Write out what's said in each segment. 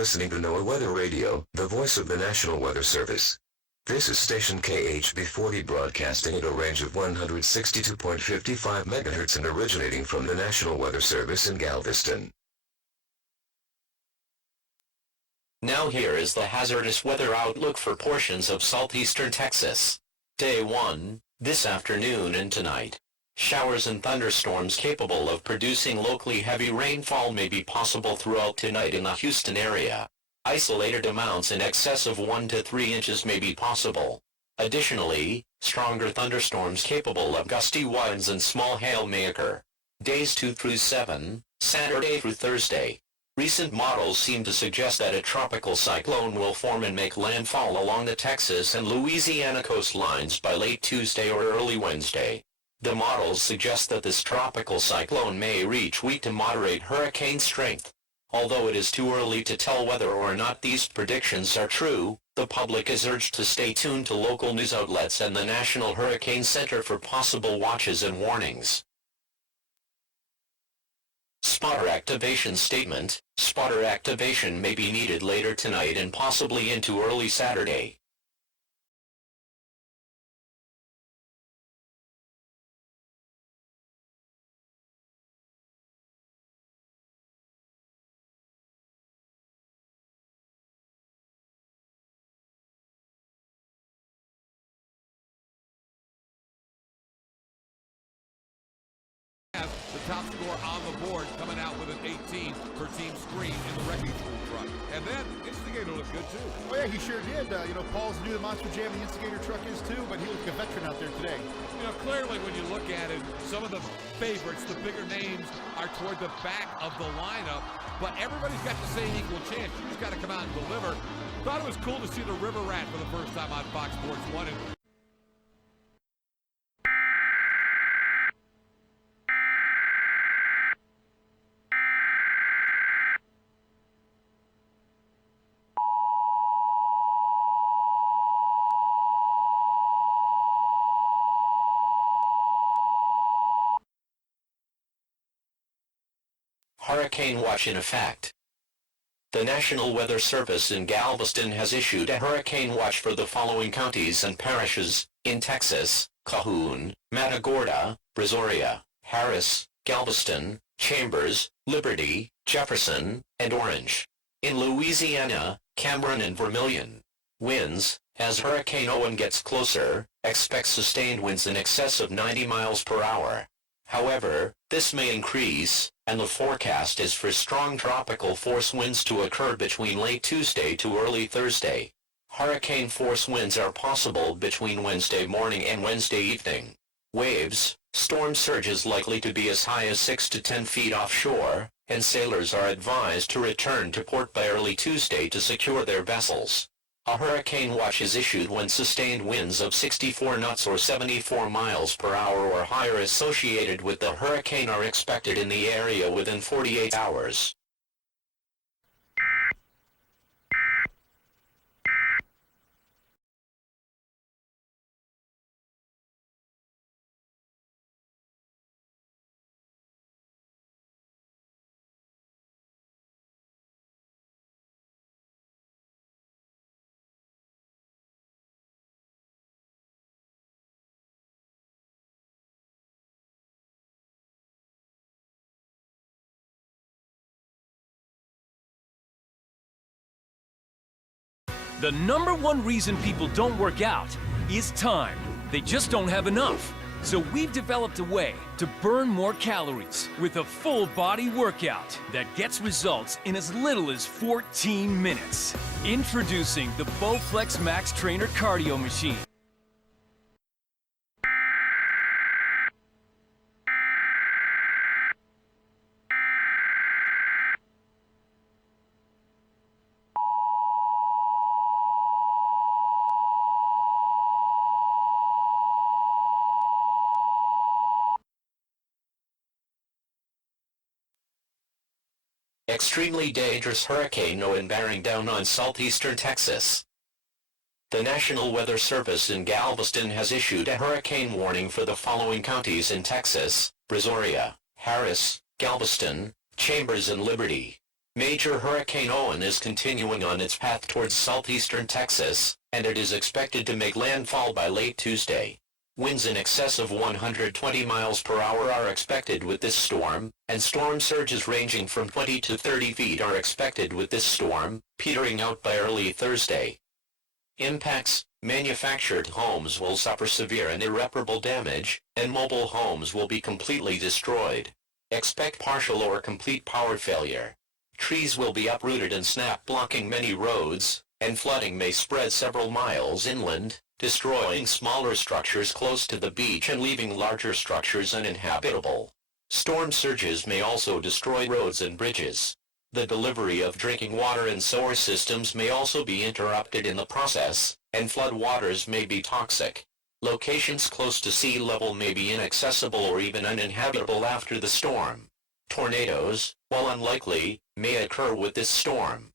listening to NOAA Weather Radio, the voice of the National Weather Service. This is station KHB40 broadcasting at a range of 162.55 MHz and originating from the National Weather Service in Galveston. Now here is the hazardous weather outlook for portions of southeastern Texas. Day 1, this afternoon and tonight. Showers and thunderstorms capable of producing locally heavy rainfall may be possible throughout tonight in the Houston area. Isolated amounts in excess of 1 to 3 inches may be possible. Additionally, stronger thunderstorms capable of gusty winds and small hail may occur. Days 2 through 7, Saturday through Thursday. Recent models seem to suggest that a tropical cyclone will form and make landfall along the Texas and Louisiana coastlines by late Tuesday or early Wednesday. The models suggest that this tropical cyclone may reach weak to moderate hurricane strength. Although it is too early to tell whether or not these predictions are true, the public is urged to stay tuned to local news outlets and the National Hurricane Center for possible watches and warnings. Spotter activation statement. Spotter activation may be needed later tonight and possibly into early Saturday. The top score on the board, coming out with an 18 for Team Scream in the wrecking crew truck. And then Instigator looked good too. Oh yeah, he sure did. Paul's new to Monster Jam, the Instigator truck is too, but he looked like a veteran out there today. Clearly when you look at it, some of the favorites, the bigger names, are toward the back of the lineup, but everybody's got the same equal chance. You just got to come out and deliver. Thought it was cool to see the River Rat for the first time on Fox Sports 1. Hurricane watch in effect. The National Weather Service in Galveston has issued a hurricane watch for the following counties and parishes in Texas: Calhoun, Matagorda, Brazoria, Harris, Galveston, Chambers, Liberty, Jefferson, and Orange. In Louisiana, Cameron and Vermilion. Winds. As Hurricane Owen gets closer, expect sustained winds in excess of 90 miles per hour. However, this may increase, and the forecast is for strong tropical force winds to occur between late Tuesday to early Thursday. Hurricane force winds are possible between Wednesday morning and Wednesday evening. Waves. Storm surge is likely to be as high as 6 to 10 feet offshore, and sailors are advised to return to port by early Tuesday to secure their vessels. A hurricane watch is issued when sustained winds of 64 knots or 74 miles per hour or higher associated with the hurricane are expected in the area within 48 hours. The number one reason people don't work out is time. They just don't have enough. So we've developed a way to burn more calories with a full body workout that gets results in as little as 14 minutes. Introducing the Bowflex Max Trainer Cardio Machine. Extremely dangerous Hurricane Owen bearing down on southeastern Texas. The National Weather Service in Galveston has issued a hurricane warning for the following counties in Texas: Brazoria, Harris, Galveston, Chambers, and Liberty. Major Hurricane Owen is continuing on its path towards southeastern Texas, and it is expected to make landfall by late Tuesday. Winds in excess of 120 miles per hour are expected with this storm, and storm surges ranging from 20 to 30 feet are expected with this storm, petering out by early Thursday. Impacts: manufactured homes will suffer severe and irreparable damage, and mobile homes will be completely destroyed. Expect partial or complete power failure. Trees will be uprooted and snap, blocking many roads, and flooding may spread several miles inland, destroying smaller structures close to the beach and leaving larger structures uninhabitable. Storm surges may also destroy roads and bridges. The delivery of drinking water and sewer systems may also be interrupted in the process, and flood waters may be toxic. Locations close to sea level may be inaccessible or even uninhabitable after the storm. Tornadoes, while unlikely, may occur with this storm.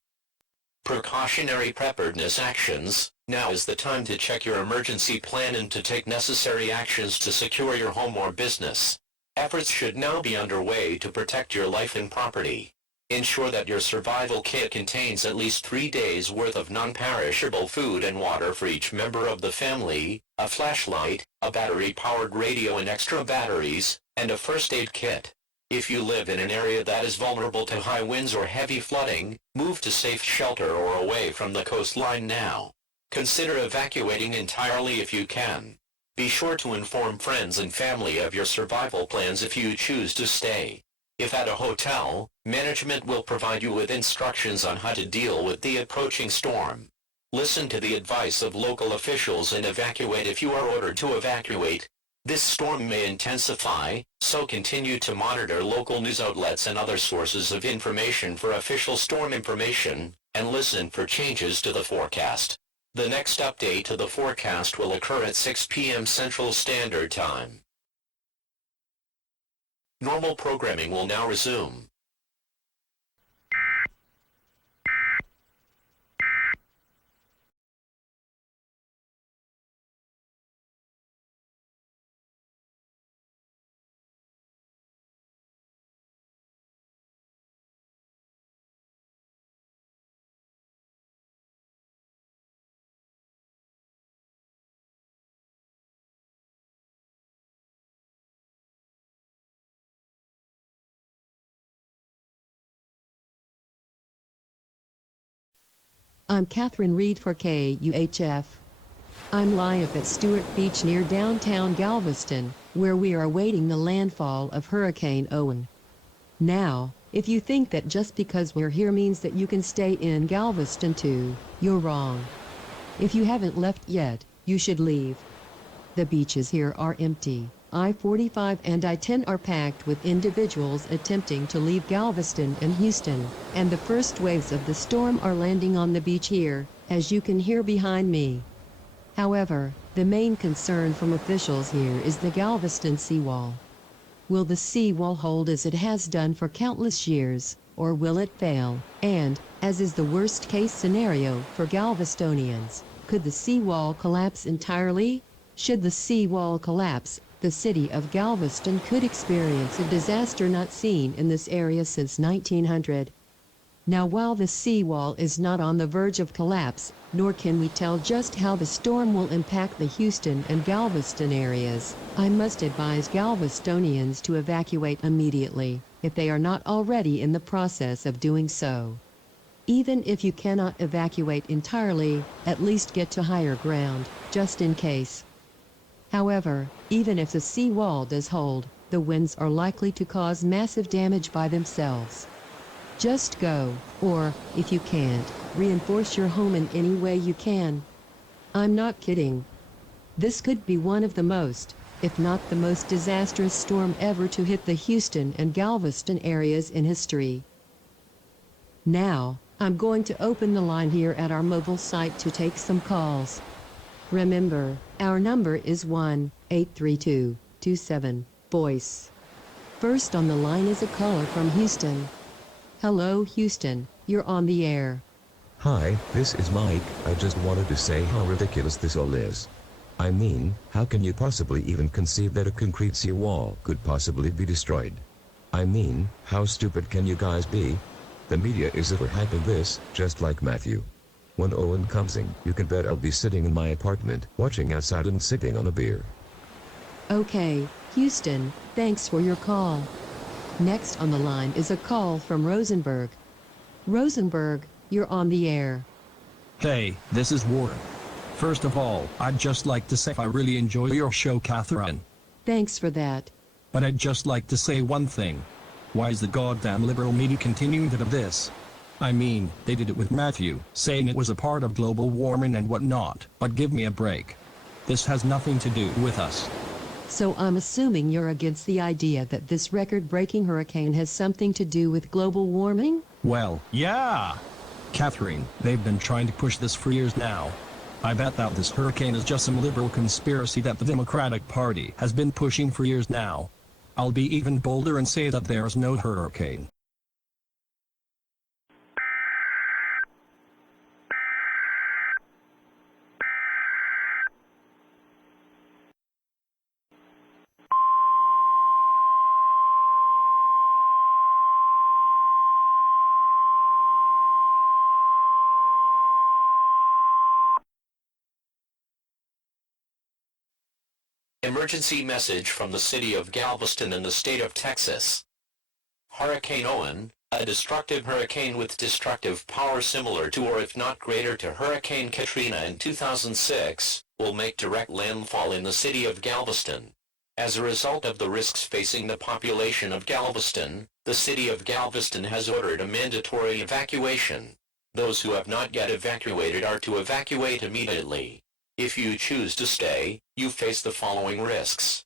Precautionary preparedness actions: now is the time to check your emergency plan and to take necessary actions to secure your home or business. Efforts should now be underway to protect your life and property. Ensure that your survival kit contains at least 3 days' worth of non-perishable food and water for each member of the family, a flashlight, a battery-powered radio and extra batteries, and a first aid kit. If you live in an area that is vulnerable to high winds or heavy flooding, move to safe shelter or away from the coastline now. Consider evacuating entirely if you can. Be sure to inform friends and family of your survival plans if you choose to stay. If at a hotel, management will provide you with instructions on how to deal with the approaching storm. Listen to the advice of local officials and evacuate if you are ordered to evacuate. This storm may intensify, so continue to monitor local news outlets and other sources of information for official storm information, and listen for changes to the forecast. The next update to the forecast will occur at 6 p.m. Central Standard Time. Normal programming will now resume. I'm Catherine Reed for KUHF. I'm live at Stewart Beach near downtown Galveston, where we are awaiting the landfall of Hurricane Owen. Now, if you think that just because we're here means that you can stay in Galveston too, you're wrong. If you haven't left yet, you should leave. The beaches here are empty. I-45 and I-10 are packed with individuals attempting to leave Galveston and Houston, and the first waves of the storm are landing on the beach here, as you can hear behind me. However, the main concern from officials here is the Galveston seawall. Will the seawall hold as it has done for countless years, or will it fail? And, as is the worst-case scenario for Galvestonians, could the seawall collapse entirely? Should the seawall collapse, the city of Galveston could experience a disaster not seen in this area since 1900. Now, while the seawall is not on the verge of collapse, nor can we tell just how the storm will impact the Houston and Galveston areas, I must advise Galvestonians to evacuate immediately, if they are not already in the process of doing so. Even if you cannot evacuate entirely, at least get to higher ground, just in case. However, even if the seawall does hold, the winds are likely to cause massive damage by themselves. Just go, or, if you can't, reinforce your home in any way you can. I'm not kidding. This could be one of the most, if not the most disastrous storm ever to hit the Houston and Galveston areas in history. Now, I'm going to open the line here at our mobile site to take some calls. Remember, our number is 1-832-27-VOICE. First on the line is a caller from Houston. Hello, Houston, you're on the air. Hi, this is Mike. I just wanted to say how ridiculous this all is. I mean, how can you possibly even conceive that a concrete seawall could possibly be destroyed? I mean, how stupid can you guys be? The media is overhyping this, just like Matthew. When Owen comes in, you can bet I'll be sitting in my apartment, watching outside and sipping on a beer. Okay, Houston, thanks for your call. Next on the line is a call from Rosenberg. Rosenberg, you're on the air. Hey, this is Warren. First of all, I'd just like to say I really enjoy your show, Catherine. Thanks for that. But I'd just like to say one thing. Why is the goddamn liberal media continuing to do this? I mean, they did it with Matthew, saying it was a part of global warming and whatnot, but give me a break. This has nothing to do with us. So I'm assuming you're against the idea that this record-breaking hurricane has something to do with global warming? Well, yeah. Catherine, they've been trying to push this for years now. I bet that this hurricane is just some liberal conspiracy that the Democratic Party has been pushing for years now. I'll be even bolder and say that there's no hurricane. Emergency message from the city of Galveston in the state of Texas. Hurricane Owen, a destructive hurricane with destructive power similar to or if not greater to Hurricane Katrina in 2006, will make direct landfall in the city of Galveston. As a result of the risks facing the population of Galveston, the city of Galveston has ordered a mandatory evacuation. Those who have not yet evacuated are to evacuate immediately. If you choose to stay, you face the following risks.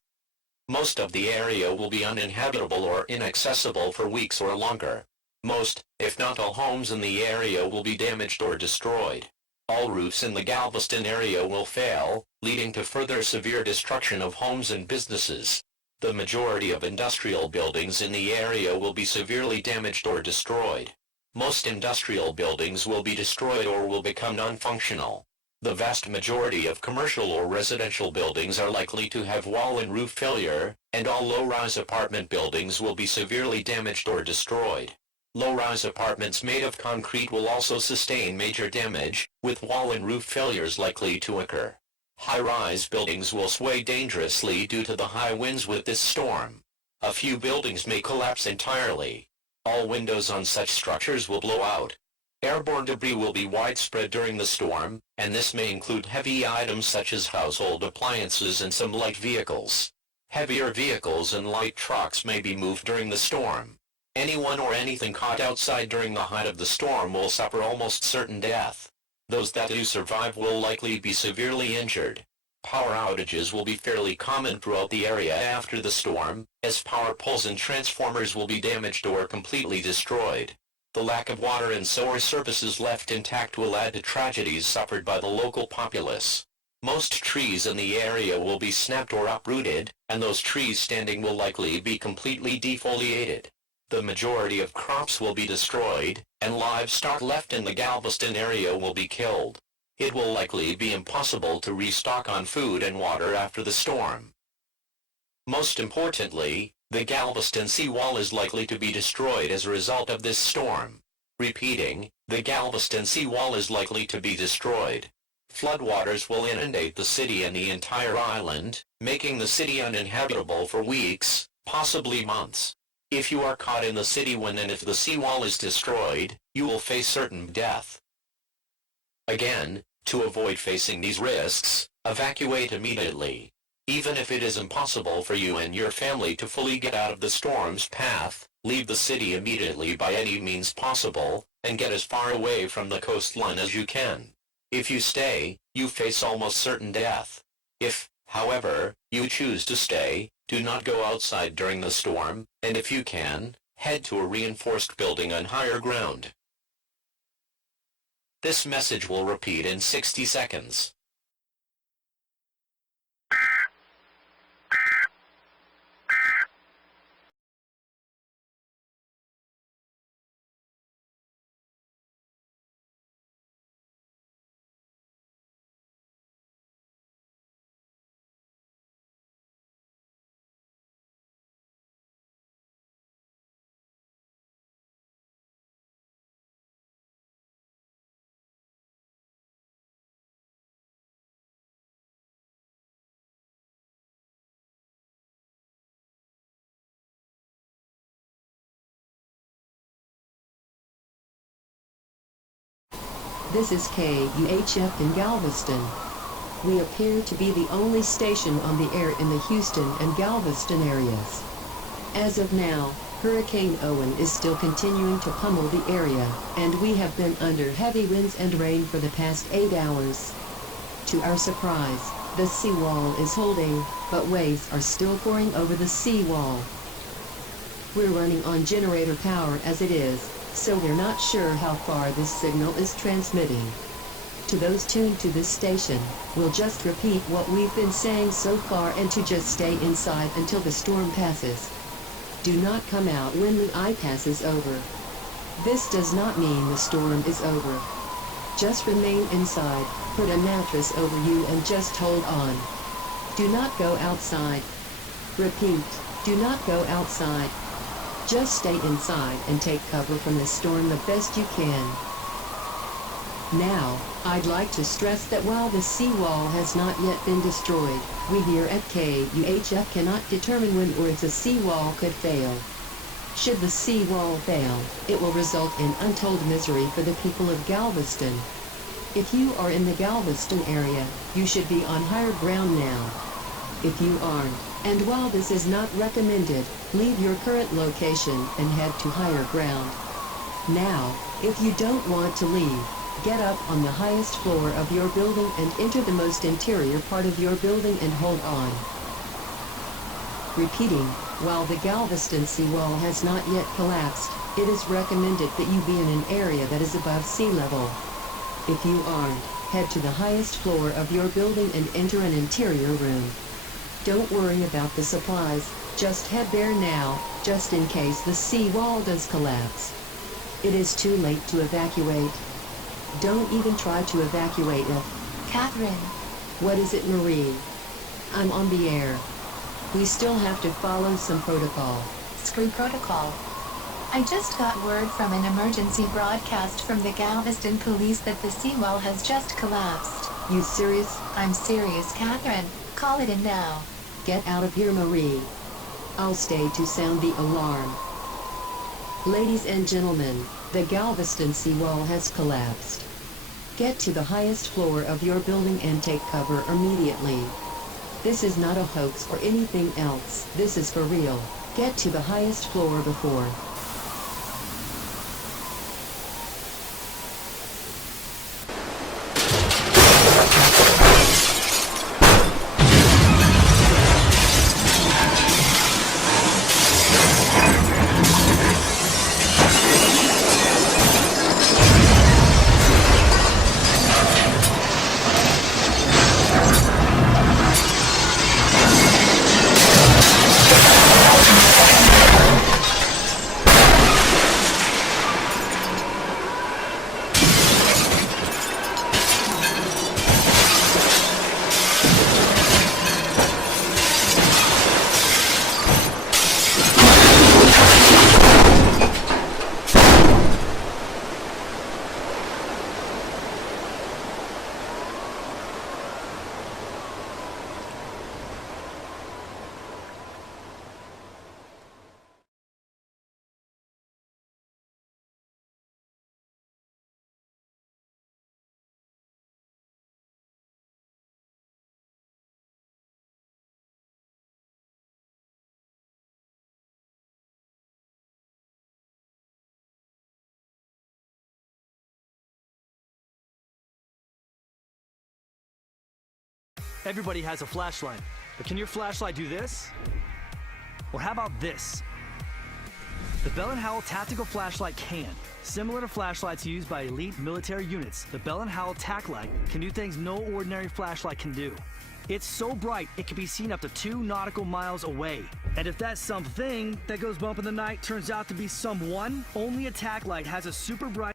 Most of the area will be uninhabitable or inaccessible for weeks or longer. Most, if not all homes in the area will be damaged or destroyed. All roofs in the Galveston area will fail, leading to further severe destruction of homes and businesses. The majority of industrial buildings in the area will be severely damaged or destroyed. Most industrial buildings will be destroyed or will become non-functional. The vast majority of commercial or residential buildings are likely to have wall and roof failure, and all low-rise apartment buildings will be severely damaged or destroyed. Low-rise apartments made of concrete will also sustain major damage, with wall and roof failures likely to occur. High-rise buildings will sway dangerously due to the high winds with this storm. A few buildings may collapse entirely. All windows on such structures will blow out. Airborne debris will be widespread during the storm, and this may include heavy items such as household appliances and some light vehicles. Heavier vehicles and light trucks may be moved during the storm. Anyone or anything caught outside during the height of the storm will suffer almost certain death. Those that do survive will likely be severely injured. Power outages will be fairly common throughout the area after the storm, as power poles and transformers will be damaged or completely destroyed. The lack of water and sewer services left intact will add to tragedies suffered by the local populace. Most trees in the area will be snapped or uprooted, and those trees standing will likely be completely defoliated. The majority of crops will be destroyed, and livestock left in the Galveston area will be killed. It will likely be impossible to restock on food and water after the storm. Most importantly, the Galveston seawall is likely to be destroyed as a result of this storm. Repeating, the Galveston seawall is likely to be destroyed. Floodwaters will inundate the city and the entire island, making the city uninhabitable for weeks, possibly months. If you are caught in the city when and if the seawall is destroyed, you will face certain death. Again, to avoid facing these risks, evacuate immediately. Even if it is impossible for you and your family to fully get out of the storm's path, leave the city immediately by any means possible, and get as far away from the coastline as you can. If you stay, you face almost certain death. If, however, you choose to stay, do not go outside during the storm, and if you can, head to a reinforced building on higher ground. This message will repeat in 60 seconds. This is KUHF in Galveston. We appear to be the only station on the air in the Houston and Galveston areas. As of now, Hurricane Owen is still continuing to pummel the area, and we have been under heavy winds and rain for the past 8 hours. To our surprise, the seawall is holding, but waves are still pouring over the seawall. We're running on generator power as it is, so we're not sure how far this signal is transmitting. To those tuned to this station, we'll just repeat what we've been saying so far and to just stay inside until the storm passes. Do not come out when the eye passes over. This does not mean the storm is over. Just remain inside, put a mattress over you and just hold on. Do not go outside. Repeat, do not go outside. Just stay inside and take cover from the storm the best you can. Now, I'd like to stress that while the seawall has not yet been destroyed, we here at KUHF cannot determine when or if the seawall could fail. Should the seawall fail, it will result in untold misery for the people of Galveston. If you are in the Galveston area, you should be on higher ground now. If you aren't, and while this is not recommended, leave your current location and head to higher ground. Now, if you don't want to leave, get up on the highest floor of your building and enter the most interior part of your building and hold on. Repeating, while the Galveston seawall has not yet collapsed, it is recommended that you be in an area that is above sea level. If you aren't, head to the highest floor of your building and enter an interior room. Don't worry about the supplies, just head there now, just in case the seawall does collapse. It is too late to evacuate. Don't even try to evacuate if... Catherine. What is it, Marie? I'm on the air. We still have to follow some protocol. Screw protocol. I just got word from an emergency broadcast from the Galveston police that the seawall has just collapsed. You serious? I'm serious, Catherine. Call it in now. Get out of here, Marie. I'll stay to sound the alarm. Ladies and gentlemen, the Galveston seawall has collapsed. Get to the highest floor of your building and take cover immediately. This is not a hoax or anything else. This is for real. Get to the highest floor before. Everybody has a flashlight, but can your flashlight do this? Or how about this? The Bell & Howell Tactical Flashlight can. Similar to flashlights used by elite military units, the Bell & Howell TacLight can do things no ordinary flashlight can do. It's so bright, it can be seen up to 2 nautical miles away. And if that something that goes bump in the night turns out to be someone, only a TacLight has a super bright...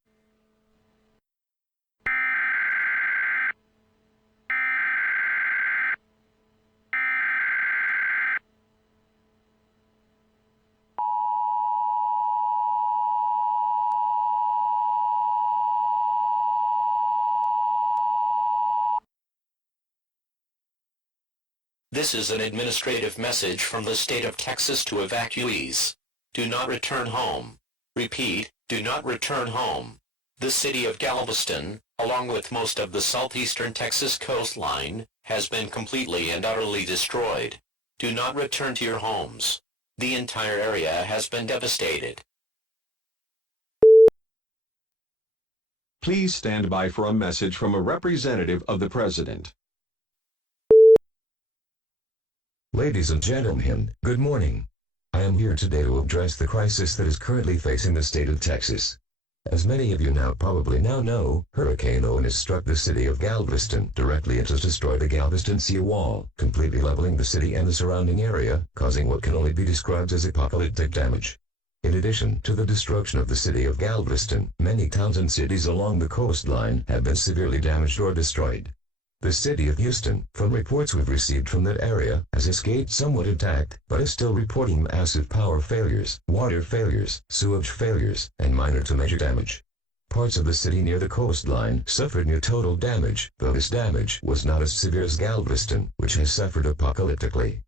This is an administrative message from the state of Texas to evacuees. Do not return home. Repeat, do not return home. The city of Galveston, along with most of the southeastern Texas coastline, has been completely and utterly destroyed. Do not return to your homes. The entire area has been devastated. Please stand by for a message from a representative of the President. Ladies and gentlemen, good morning. I am here today to address the crisis that is currently facing the state of Texas. As many of you probably now know, Hurricane Ike has struck the city of Galveston directly and has destroyed the Galveston seawall, completely leveling the city and the surrounding area, causing what can only be described as apocalyptic damage. In addition to the destruction of the city of Galveston, many towns and cities along the coastline have been severely damaged or destroyed. The city of Houston, from reports we've received from that area, has escaped somewhat intact, but is still reporting massive power failures, water failures, sewage failures, and minor to major damage. Parts of the city near the coastline suffered near total damage, though this damage was not as severe as Galveston, which has suffered apocalyptically.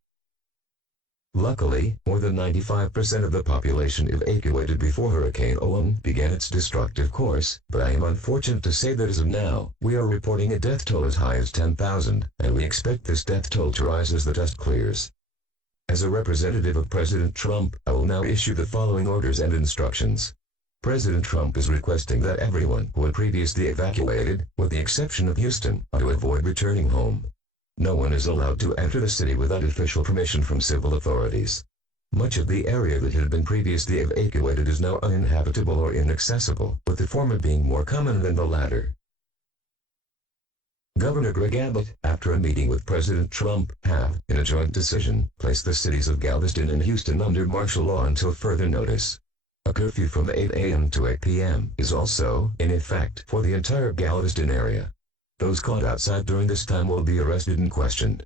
Luckily, more than 95% of the population evacuated before Hurricane Ike began its destructive course, but I am unfortunate to say that as of now, we are reporting a death toll as high as 10,000, and we expect this death toll to rise as the dust clears. As a representative of President Trump, I will now issue the following orders and instructions. President Trump is requesting that everyone who had previously evacuated, with the exception of Houston, are to avoid returning home. No one is allowed to enter the city without official permission from civil authorities. Much of the area that had been previously evacuated is now uninhabitable or inaccessible, with the former being more common than the latter. Governor Greg Abbott, after a meeting with President Trump, have, in a joint decision, placed the cities of Galveston and Houston under martial law until further notice. A curfew from 8 a.m. to 8 p.m. is also in effect for the entire Galveston area. Those caught outside during this time will be arrested and questioned.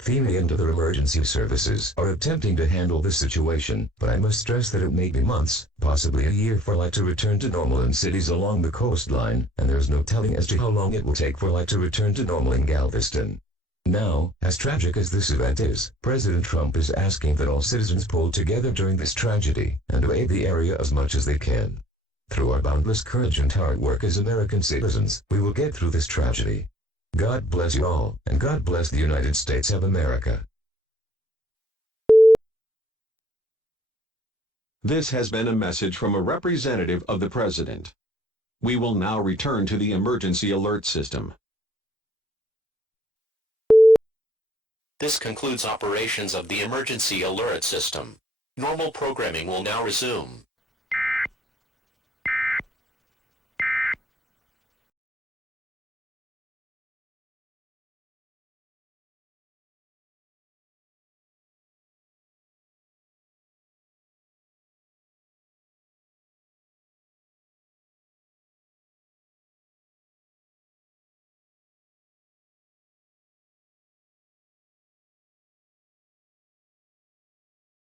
FEMA and other emergency services are attempting to handle this situation, but I must stress that it may be months, possibly a year for life to return to normal in cities along the coastline, and there is no telling as to how long it will take for life to return to normal in Galveston. Now, as tragic as this event is, President Trump is asking that all citizens pull together during this tragedy, and to aid the area as much as they can. Through our boundless courage and hard work as American citizens, we will get through this tragedy. God bless you all, and God bless the United States of America. This has been a message from a representative of the President. We will now return to the emergency alert system. This concludes operations of the emergency alert system. Normal programming will now resume.